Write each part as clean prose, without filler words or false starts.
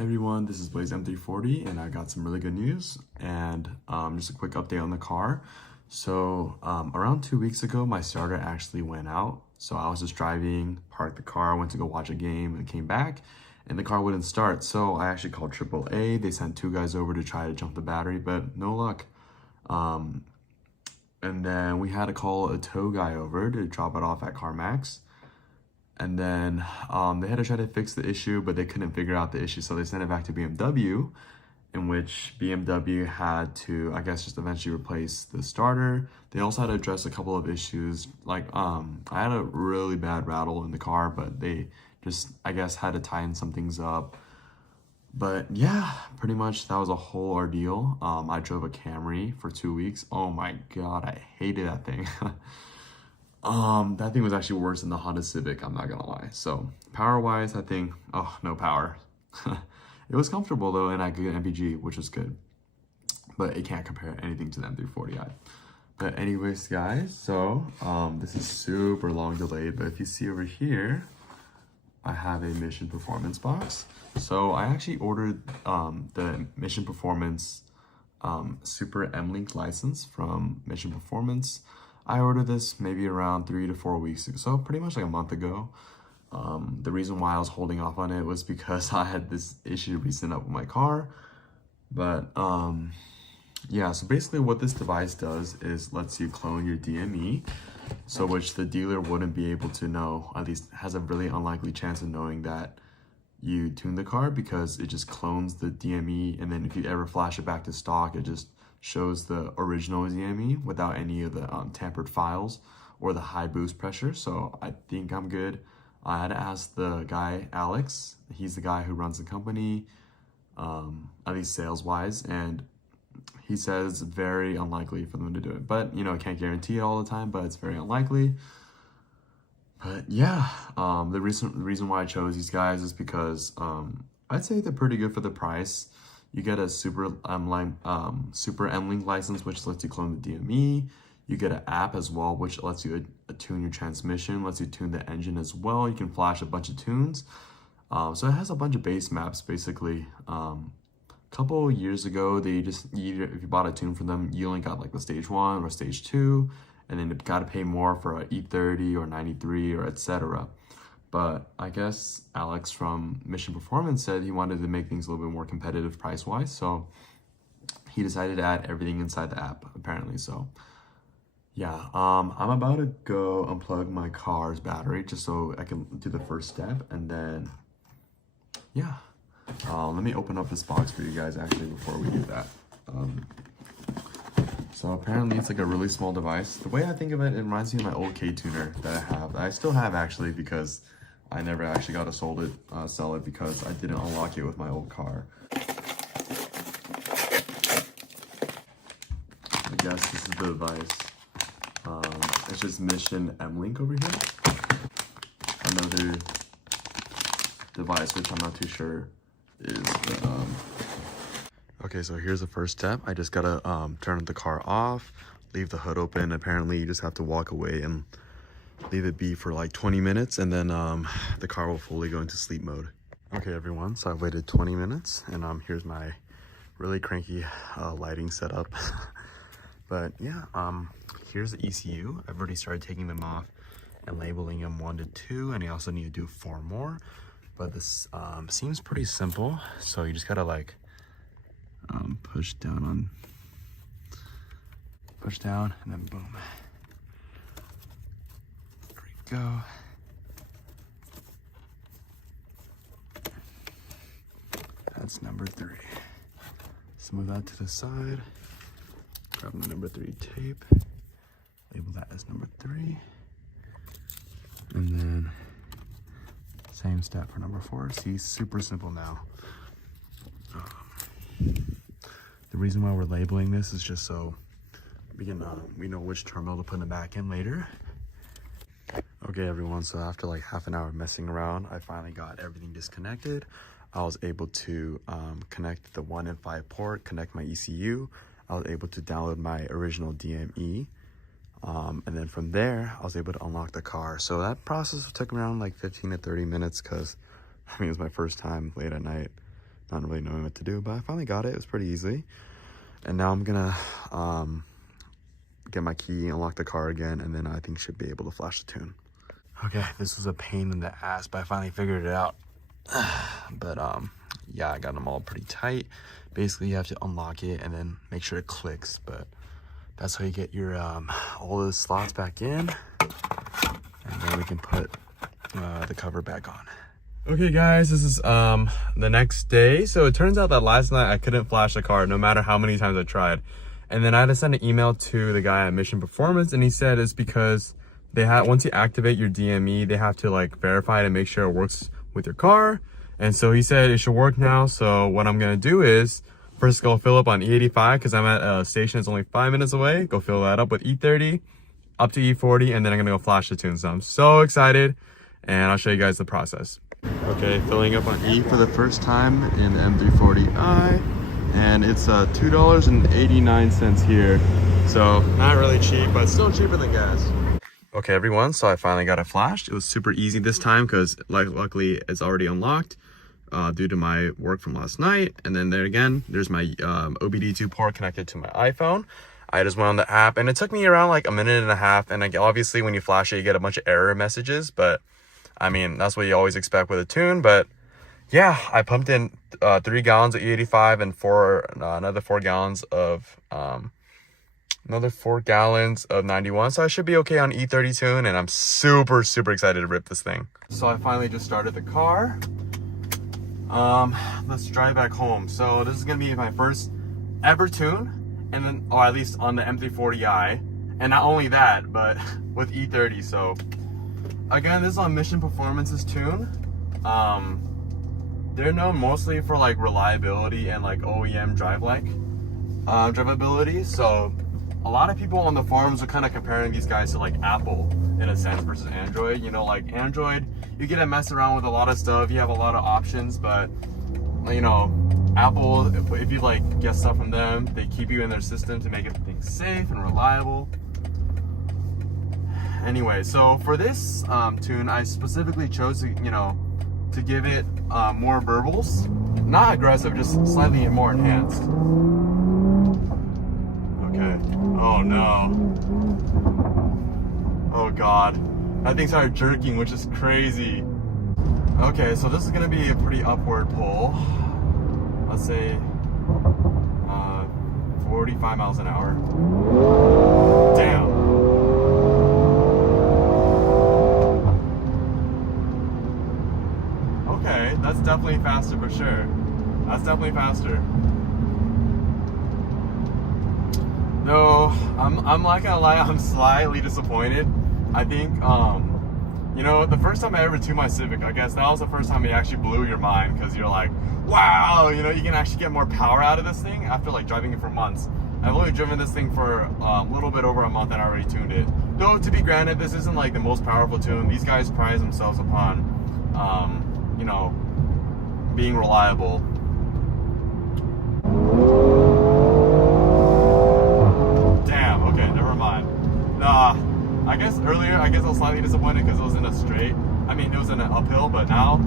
Hey everyone, this is Blaze M340 and I got some really good news and just a quick update on the car. So around 2 weeks ago, my starter actually went out. So I was just driving, parked the car, went to go watch a game and came back and the car wouldn't start. So I actually called AAA. They sent 2 guys over to try to jump the battery, but no luck. And then we had to call a tow guy over to drop it off at CarMax. And then they had to try to fix the issue, but they couldn't figure out the issue. So they sent it back to BMW, in which BMW had to, I guess, just eventually replace the starter. They also had to address a couple of issues. Like, I had a really bad rattle in the car, but they just, I guess, had to tighten some things up. But yeah, pretty much that was a whole ordeal. I drove a Camry for 2 weeks. Oh my God, I hated that thing. That thing was actually worse than the Honda Civic, I'm not gonna lie. So power-wise, I think, oh, no power. It was comfortable though, and I could get MPG, which was good. But it can't compare anything to the M340i. But anyways, guys, so this is super long delayed, but if you see over here, I have a Mission Performance box. So I actually ordered the Mission Performance Supra M-Link license from Mission Performance. I ordered this maybe around 3 to 4 weeks ago, so pretty much like a month ago. The reason why I was holding off on it was because I had this issue recent up with my car. But yeah, so basically what this device does is lets you clone your DME, so which the dealer wouldn't be able to know, at least has a really unlikely chance of knowing that you tuned the car, because it just clones the DME, and then if you ever flash it back to stock, it just shows the original DME without any of the tampered files or the high boost pressure. So I think I'm good. I had to ask the guy, Alex. He's the guy who runs the company, at least sales wise. And he says very unlikely for them to do it. But, you know, can't guarantee it all the time, but it's very unlikely. But yeah, the reason why I chose these guys is because I'd say they're pretty good for the price. You get a Supra M-Link license, which lets you clone the DME. You get an app as well, which lets you tune your transmission, lets you tune the engine as well. You can flash a bunch of tunes. So it has a bunch of base maps, basically. A couple years ago, if you bought a tune from them, you only got like the stage 1 or stage 2, and then you got to pay more for an E30 or 93 or etc. But I guess Alex from Mission Performance said he wanted to make things a little bit more competitive price-wise, so he decided to add everything inside the app, apparently. So yeah, I'm about to go unplug my car's battery just so I can do the first step, and then yeah, let me open up this box for you guys actually before we do that. So apparently it's like a really small device. The way I think of it, it reminds me of my old K-tuner that I have. I still have actually, because I never actually got to sell it because I didn't unlock it with my old car. I guess this is the device. It's just Mission M-Link over here. Another device, which I'm not too sure is the, Okay, so here's the first step. I just gotta turn the car off, leave the hood open. Apparently you just have to walk away and leave it be for like 20 minutes, and then the car will fully go into sleep mode. Okay everyone, so I've waited 20 minutes and here's my really cranky lighting setup. But yeah, here's the ECU. I've already started taking them off and labeling them 1 to 2, and I also need to do 4 more. But this seems pretty simple. So you just gotta like push down, and then boom. There we go. That's number 3. Let's move that to the side. Grab the number 3 tape. Label that as number 3. And then same step for number 4. See, super simple now. The reason why we're labeling this is just so we know which terminal to put it back in later. Okay everyone, so after like half an hour of messing around, I finally got everything disconnected. I was able to connect the 1 and 5 port, connect my ECU. I was able to download my original DME. And then from there, I was able to unlock the car. So that process took around like 15 to 30 minutes because, I mean, it was my first time late at night. not really knowing what to do, but I finally got it. It was pretty easy. And now I'm gonna get my key, unlock the car again, and then I think should be able to flash the tune. Okay, this was a pain in the ass, but I finally figured it out. But yeah, I got them all pretty tight. Basically, you have to unlock it and then make sure it clicks, but that's how you get your all those slots back in, and then we can put the cover back on. Okay guys, this is the next day. So it turns out that last night I couldn't flash the car no matter how many times I tried. And then I had to send an email to the guy at Mission Performance, and he said it's because they have, once you activate your DME, they have to like verify to make sure it works with your car. And so he said it should work now. So what I'm gonna do is first go fill up on E85 because I'm at a station that's only 5 minutes away. Go fill that up with E30 up to E40, and then I'm gonna go flash the tune. So I'm so excited, and I'll show you guys the process. Okay, filling up on E for the first time in the M340i, and it's $2.89 here. So not really cheap, but still cheaper than gas. Okay everyone, so I finally got it flashed. It was super easy this time because luckily it's already unlocked due to my work from last night. And then there again, there's my OBD2 port connected to my iPhone. I just went on the app, and it took me around like a minute and a half. And like, obviously when you flash it, you get a bunch of error messages, but I mean, that's what you always expect with a tune. But yeah, I pumped in 3 gallons of E85 and another 4 gallons of 91. So I should be okay on E30 tune, and I'm super excited to rip this thing. So I finally just started the car. Let's drive back home. So this is gonna be my first ever tune, and then, or at least on the M340i, and not only that, but with E30. So again, this is on Mission Performance's tune. They're known mostly for like reliability and like OEM drivability. So a lot of people on the forums are kind of comparing these guys to like Apple in a sense versus Android. You know, like Android, you get to mess around with a lot of stuff, you have a lot of options, but you know, Apple, if you like get stuff from them, they keep you in their system to make everything safe and reliable. Anyway, so for this tune, I specifically chose to, you know, to give it more verbals, not aggressive, just slightly more enhanced. Okay. Oh no. Oh god. That thing started jerking, which is crazy. Okay, so this is gonna be a pretty upward pull. Let's say 45 miles an hour. Damn. Okay, that's definitely faster for sure. That's definitely faster. No, I'm not gonna lie, I'm slightly disappointed. I think, you know, the first time I ever tuned my Civic, I guess that was the first time it actually blew your mind, because you're like, wow, you know, you can actually get more power out of this thing after like driving it for months. I've only driven this thing for a little bit over a month and I already tuned it. Though, to be granted, this isn't like the most powerful tune. These guys prize themselves upon, you know, being reliable. Damn, okay, never mind. Nah, I guess earlier, I was slightly disappointed because it was in a straight. I mean, it was in an uphill, but now,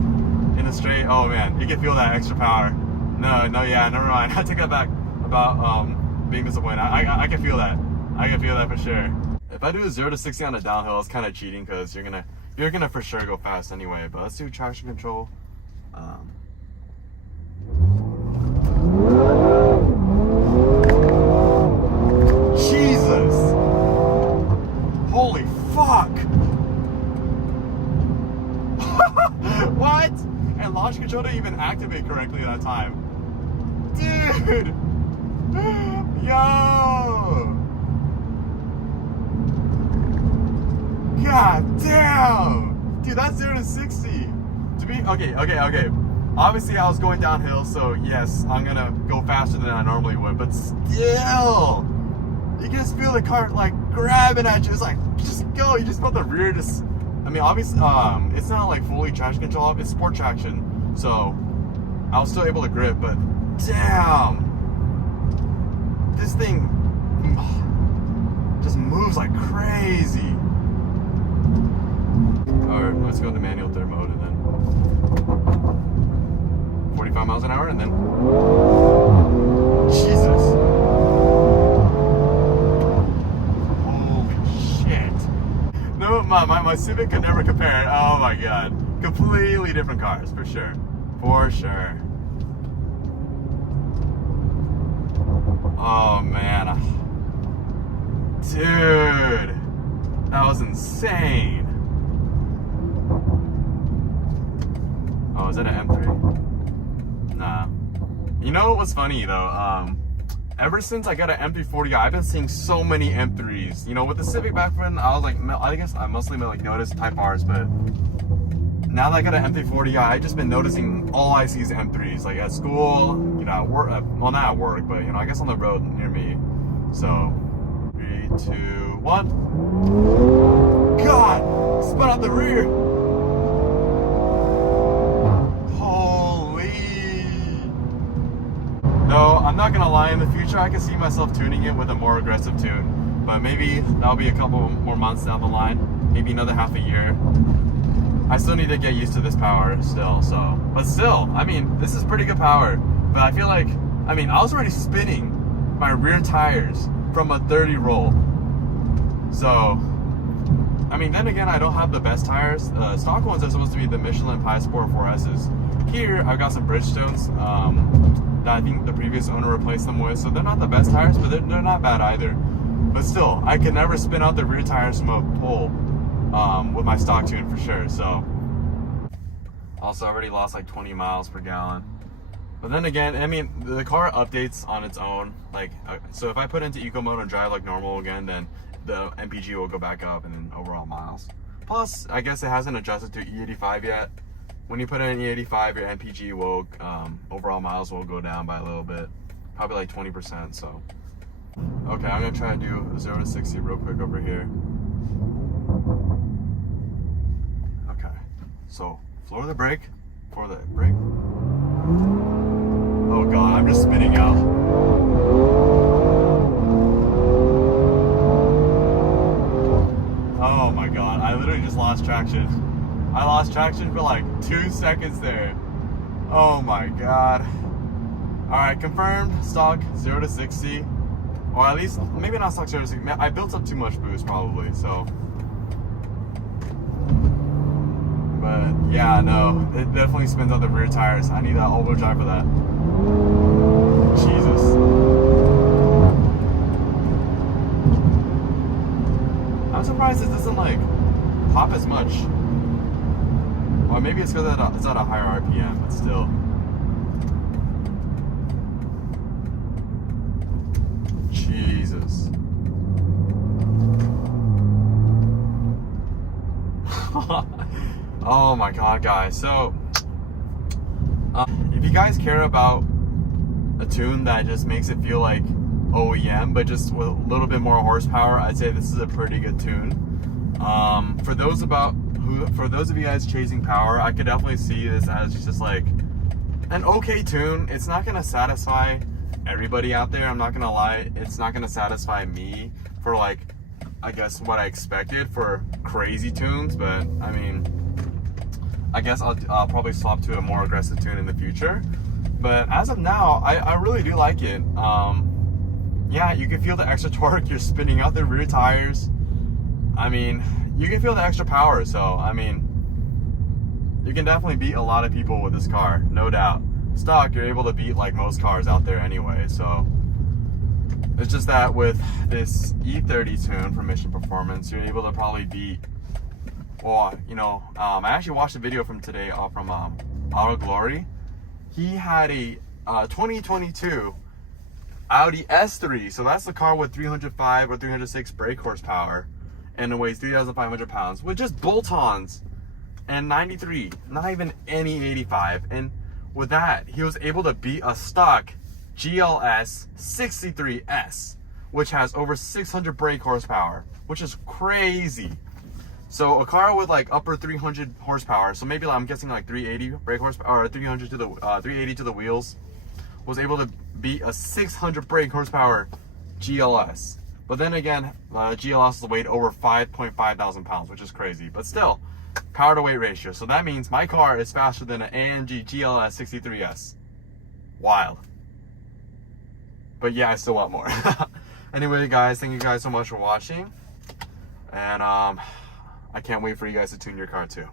in a straight, oh man, you can feel that extra power. No, yeah, never mind. I take that back about being disappointed. I can feel that. I can feel that for sure. If I do a 0 to 60 on a downhill, it's kind of cheating because you're gonna for sure go fast anyway. But let's do traction control. Jesus! Holy fuck! What? And launch control didn't even activate correctly at that time. Dude! Yo! God damn! Dude, that's 0 to 60. To be okay. Obviously, I was going downhill, so yes, I'm gonna go faster than I normally would, but still, you can just feel the car like grabbing at you. It's like, just go. You just felt the rear just. I mean, obviously, it's not like fully traction control up, it's sport traction, so I was still able to grip, but damn, this thing just moves like crazy. Alright, let's go to manual third mode and then. 45 miles an hour, and then Jesus. Holy shit. No, my Civic could never compare. Oh my god. Completely different cars, for sure. For sure. Oh man. Dude. That was insane. Oh, is that an M3? Nah. You know what's funny though? Ever since I got an M340i, I've been seeing so many M3s. You know, with the Civic back then, I was like, I guess I mostly like noticed Type Rs, but now that I got an M340i, I've just been noticing all I see is M3s. Like at school, you know, at work, well not at work, but you know, I guess on the road near me. So, 3, 2, 1. God! Spun out the rear! No, I'm not gonna lie, in the future I can see myself tuning it with a more aggressive tune, but maybe that'll be a couple more months down the line, maybe another half a year. I still need to get used to this power still, but still, I mean, this is pretty good power, but I feel like, I mean, I was already spinning my rear tires from a 30 roll, so, I mean, then again, I don't have the best tires. Stock ones are supposed to be the Michelin Pi Sport 4S's. Here, I've got some Bridgestones, that I think the previous owner replaced them with, so they're not the best tires, but they're not bad either. But still, I can never spin out the rear tires from a pole with my stock tune for sure. So also already lost like 20 miles per gallon. But then again, I mean, the car updates on its own. Like, so if I put into eco mode and drive like normal again, then the MPG will go back up and then overall miles. Plus, I guess it hasn't adjusted to E85 yet. When you put in E85, your MPG will, overall miles will go down by a little bit, probably like 20%, so. Okay, I'm gonna try to do 0 to 60 real quick over here. Okay, so floor the brake, Oh God, I'm just spinning out. Oh my God, I literally just lost traction. I lost traction for like 2 seconds there. Oh my God. All right, confirmed stock 0 to 60. Or at least, maybe not stock 0 to 60. I built up too much boost probably, so. But yeah, no, it definitely spins out the rear tires. I need that all-wheel drive for that. Jesus. I'm surprised it doesn't like pop as much. Or maybe it's because it's at a higher RPM, but still. Jesus. Oh my God, guys. So, if you guys care about a tune that just makes it feel like OEM, but just with a little bit more horsepower, I'd say this is a pretty good tune. For those of you guys chasing power, I could definitely see this as just like an okay tune. It's not gonna satisfy everybody out there. I'm not gonna lie. It's not gonna satisfy me for like, I guess what I expected for crazy tunes. But I mean, I guess I'll probably swap to a more aggressive tune in the future. But as of now, I really do like it. Yeah, you can feel the extra torque. You're spinning out the rear tires. I mean, you can feel the extra power, so I mean, you can definitely beat a lot of people with this car, no doubt. Stock, you're able to beat like most cars out there anyway, so it's just that with this E30 tune from Mission Performance, you're able to probably beat, well, you know, I actually watched a video from today from Auto Glory. He had a 2022 Audi S3, so that's the car with 305 or 306 brake horsepower, and it weighs 3,500 pounds with just bolt-ons and 93, not even any 85. And with that, he was able to beat a stock GLS 63S, which has over 600 brake horsepower, which is crazy. So a car with like upper 300 horsepower, so maybe like, I'm guessing like 380 brake horsepower, or 300 to the 380 to the wheels, was able to beat a 600 brake horsepower GLS. But then again, GLS weighed over 5,500 pounds, which is crazy. But still, power to weight ratio. So that means my car is faster than an AMG GLS 63S. Wild. But yeah, I still want more. Anyway, guys, thank you guys so much for watching. And I can't wait for you guys to tune your car too.